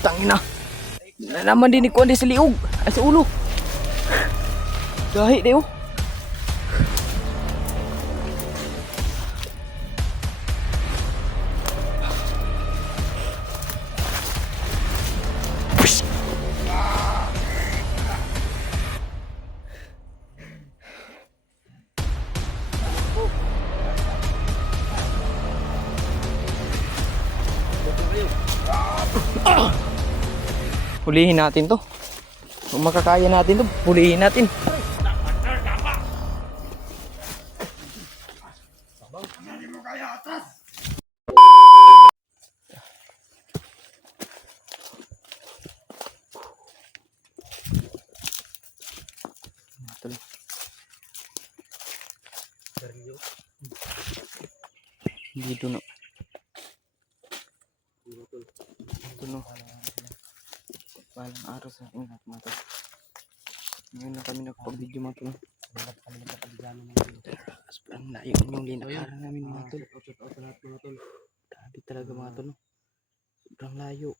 Tangina. Na naman din ko sa liog. Ay sa ulo. Gahi dayo. Hulihin natin to. Kung makakaya natin to, hulihin natin. Dito no. Ito no. Balang araw sa ating lahat mga tol. Ngayon na kami nagpag-video mga tol. Sobrang layo yung linakaran namin mga tol. Grabe talaga mga tol. Sobrang layo.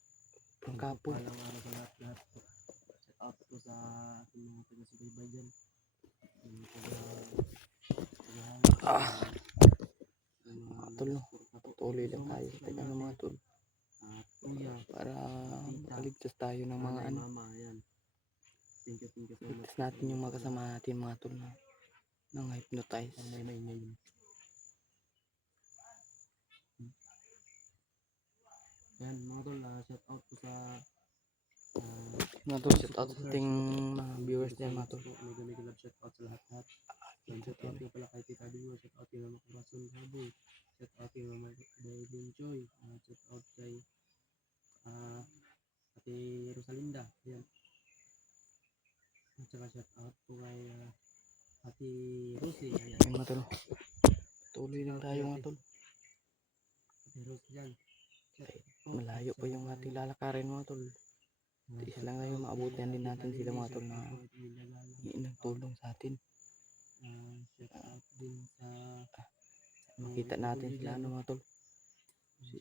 Sobrang kapoy. Shout out po sa ating mga taga-subaybay dyan. Mga tol no. Tuloy lang tayo sa taga ng mga tol. Para makaligtas tayo ng mga ano. Thank you so much. Ligtas natin yung mga kasama natin mga tol na nang hypnotize. Yan mga tol, shout out po sa Mga tol, shout out sa ating mga viewers dyan mga tol. mega love shout out sa lahat. Shout out nga pala kay Tita Bingo, shout out kay Mama Corazon Haboy, shout out kay Mama Daylin Choi, shout out kay Ate Rosalinda, yan. At saka shout out po kay Ate Rosie, ayan. Mga tol, tuloy lang tayo mga tol. Ate Rosie yan. Malayo pa yung ating lalakarin mga tol. Tiis lang ngayon maabutan din natin sila mga tol na ng tulong sa atin. Shout out din sa Makita natin sila ano mga tol. Si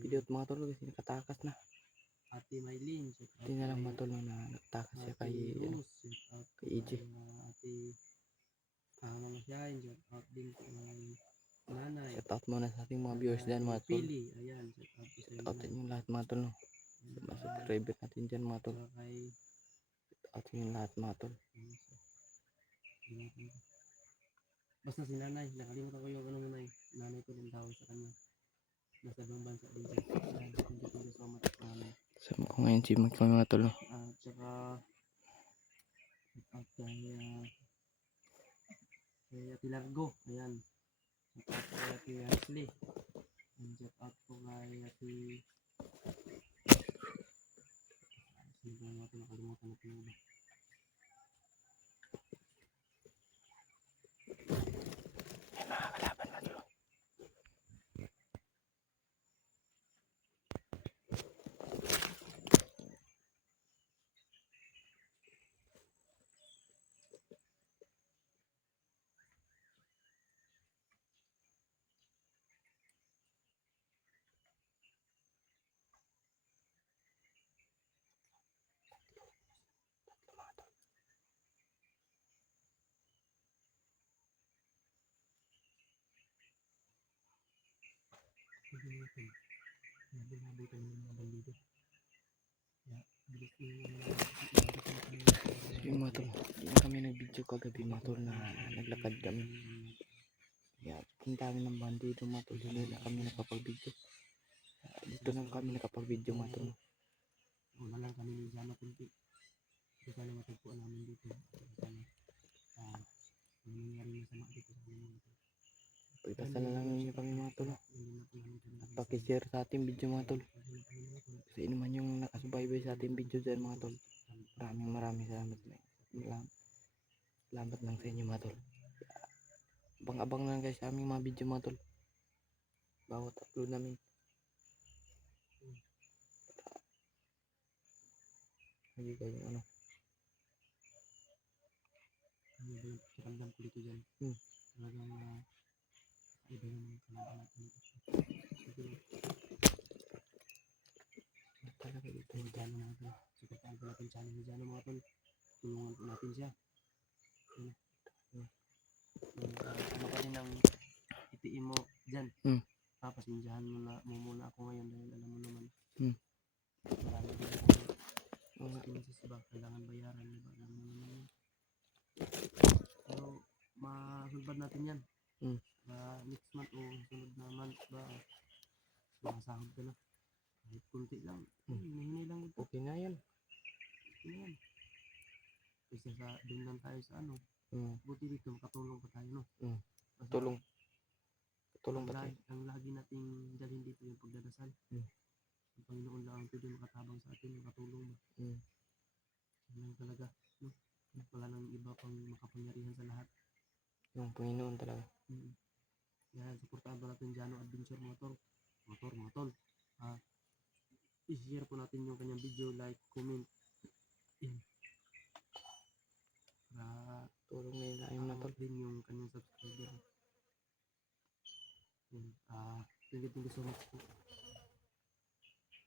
Pidot mga tol kasi nakatakas na. Ate Maylin, Hindi na lang mga tol na nakatakas siya kay EJ. Ate Mama Shine, shout out din sa nanay. Shout out muna sa ating mga viewers dyan mga tol. Pili, ayan, shout out po sa Shout out yung lahat mga tol no. Mga subscriber natin dyan mga tol. kay Shout out yung lahat mga tol. basta si nanay, nakalimutan ko yung ano mo nanay ko din tawag sa kanya. Nasa ibang bansa din siya. Thank you so much nanay. Sama ko ngayon si mga tol no. At saka shout out kay Ate Largo, ayan. Shout out kay Ate Ashley. And shout out po kay Ate sino ba natin nakalimutan natin yung iba. May mga kalaban mga tol. Nabi kami ng mga bandito. Yeah, bilis So yung mga tol, hindi na kami nag-video kagabi mga tol na naglakad kami. Kaya punta kami ng bandito mga tol, hindi na kami nakapag-video. Dito lang kami nakapag-video mga tol. Wala lang kami ni Jano kunti. Ito sana matagpuan namin dito. Sana kung nangyari masama dito sa mga ito. Pagdasal na lang ninyo kami mga tol. At pakishare sa ating video mga tol. Kasi naman yung nakasubaybay sa ating video dyan mga tol. Maraming salamat. Salamat lang sa inyo mga tol. Abang-abang lang guys sa aming mga video mga tol. Bawat upload namin. Hindi kayo ano. Ano ba yung pakiramdam ko dito dyan? Talagang iba yung mga kalaban natin dito. Ito yung Jano mga tol. Suportahan po natin channel ni Jano mga tol. Tulungan po natin siya. Yun. Yun. Ano ka rin ang itiin mo dyan. Pasensyahan mo muna ako ngayon dahil alam mo naman. Marami din akong expenses ba? Kailangan bayaran, diba? Alam mo naman yun. Pero masulbad natin yan. Next month o sunod na month ba, makasahod ka na. Kahit kunti lang, hinahinay lang ito. Okay na yan. Okay na yan. Kasi doon lang tayo sa ano. Buti dito, makatulong pa tayo, no? Basta, Tulong ba tayo? ang lagi nating dalhin dito yung pagdadasal. Ang Panginoon lang ang pwede makatabang sa atin, makatulong ba? Yan lang talaga, no? Wala nang iba pang makapangyarihan sa lahat. Yung Panginoon talaga. Yan, supportahan po natin Jano Adventure mga tol. I-share po natin yung kanyang video, like, comment. Yan. Para Tulong nila ayun na tol. din yung kanyang subscriber. Yan. Thank you so much po.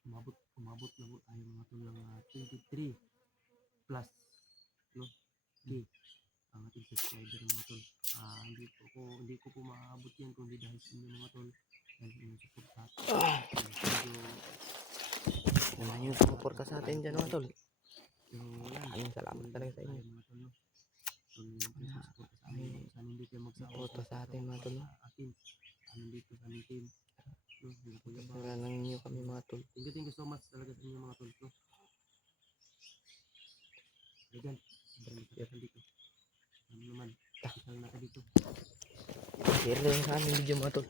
Umabot na po tayo mga tol ng 23 plus, no? Okay. Ang ating subscriber mga tol. Hindi ko po maaabot yan kung hindi dahil sa inyo mga tol. Dahil sa inyong support sa atin. Naman yung sumuporta sa atin dyan mga tol. Yan. Salamat talaga sa inyo. Mga tol, no? Support sa amin. Sana hindi kayo Suporta sa atin mga tol. sa atin. Nandito sa aming team. No? Wala lang ninyo kami mga tol. Thank you so much talaga sa inyo mga tol. No? Ayan. Sobrang tagal dito. Ano naman. Isal na ka dito. Share lang sa aming video mga tol.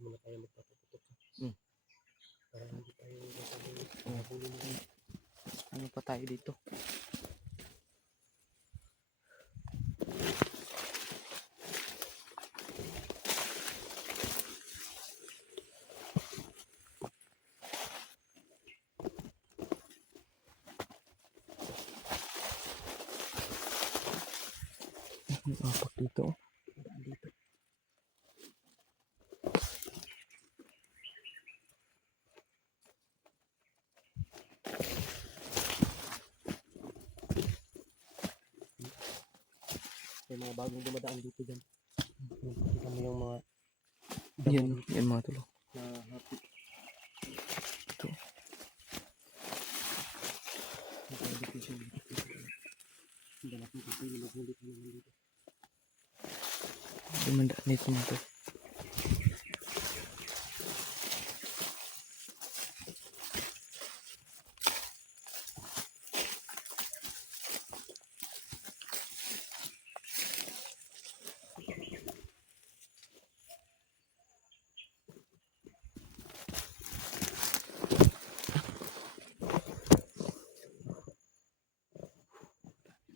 Muna tayo magpapaputok. Para hindi tayo nakabulo na. Ano pa tayo dito? Apak dito. Dito. May mga bagong dumadaan dito dyan. Kita mo yung mga Yan mga tol. na happy. Ito. Hindi natin kasi yung maghulit naman dito. Dumandaan nito mga tol.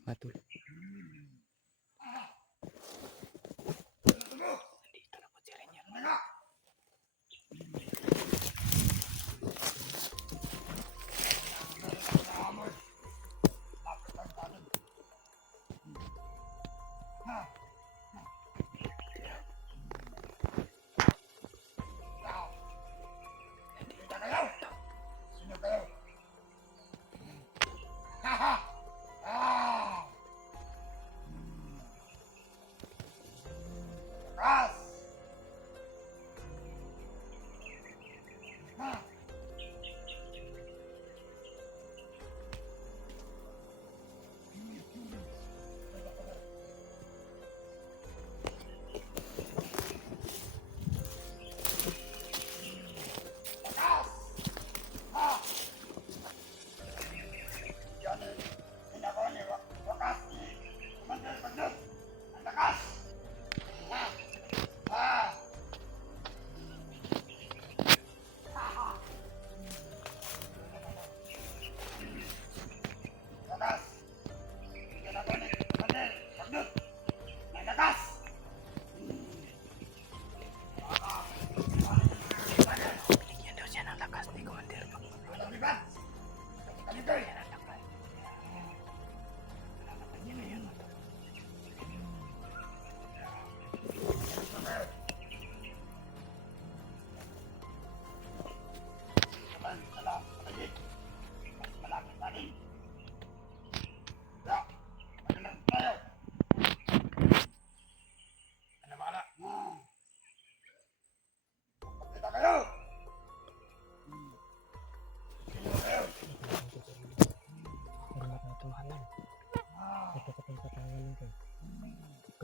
Mga tol. Dito.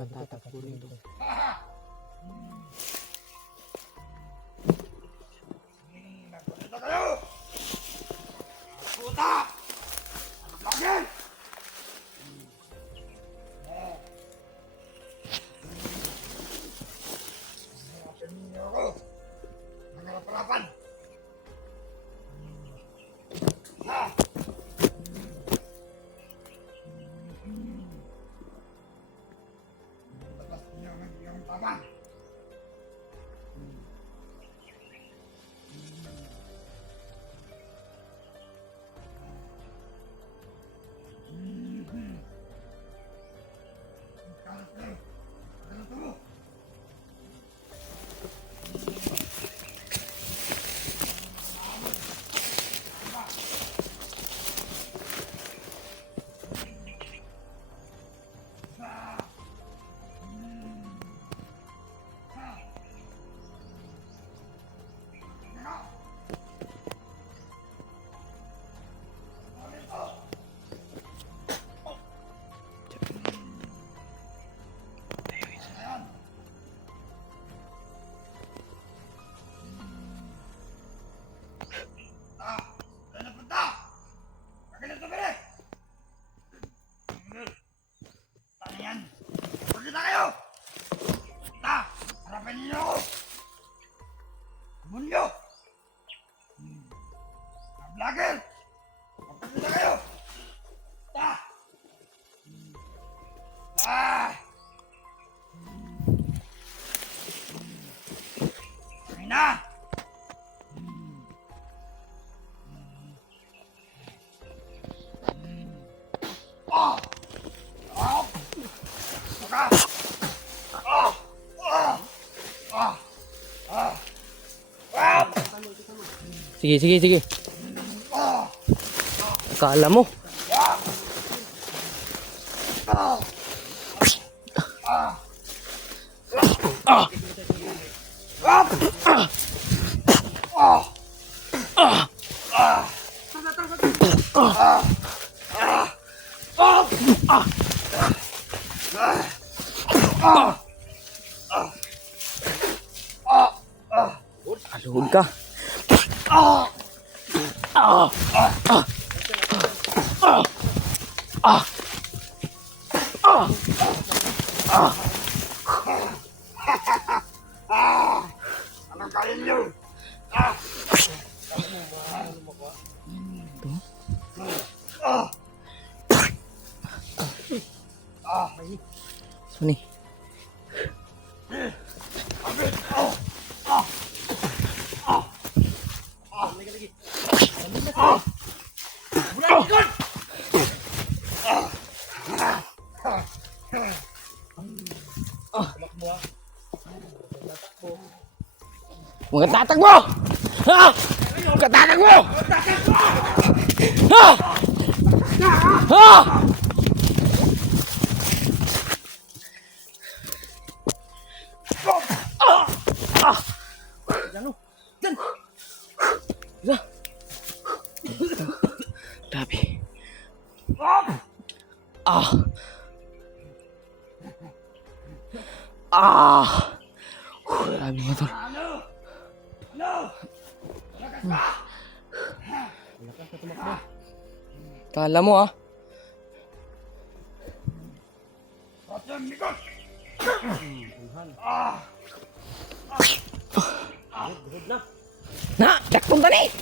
Baka tatakbo rin to. Sige, sige, sige. Akala mo. Aluhod ka. Anong kain nyo? Sini. Huwag kang tatakbo! Ha? Huwag kang tatakbo! Ha? Ha? Grabe. Grabe motor. Kala mo ah. Na, takpong tani.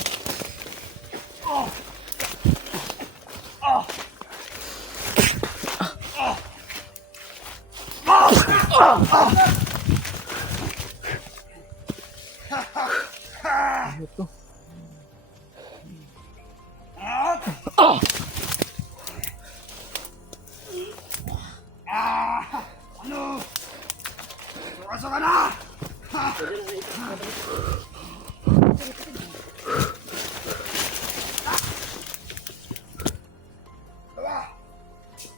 Ito. Ano? Pumasok ka na!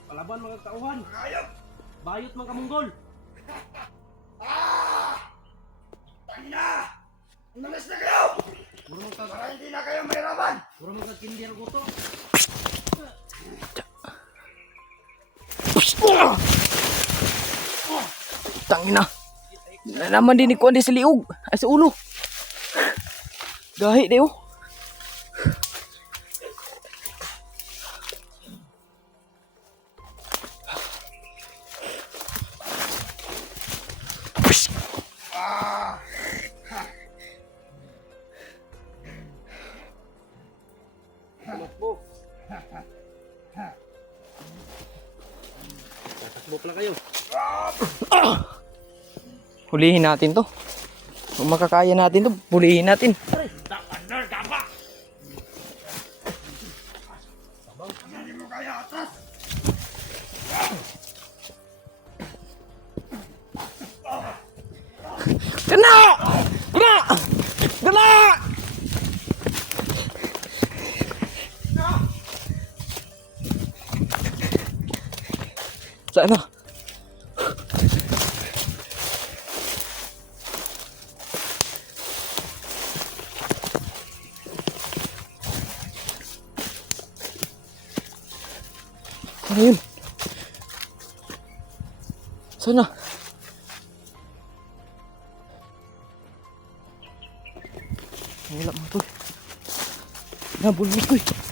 Palaban mga kauhan. Ayop! Bayot mga kamunggol. Tangina! Umalis na kayo! Para hindi na kayo mahirapan! Puro mga kindir ko to. Tangina. Na naman din ko andi sa liog. Ay sa ulo. Gahi dayo. Tatakbo pala kayo. Hulihin natin to. Kung makakaya natin to, hulihin natin. Hindi mo kaya atas. Kena! Kena! Kena! Sana. Sana yun. Sana. Wala mo to. Nabulmos ko eh.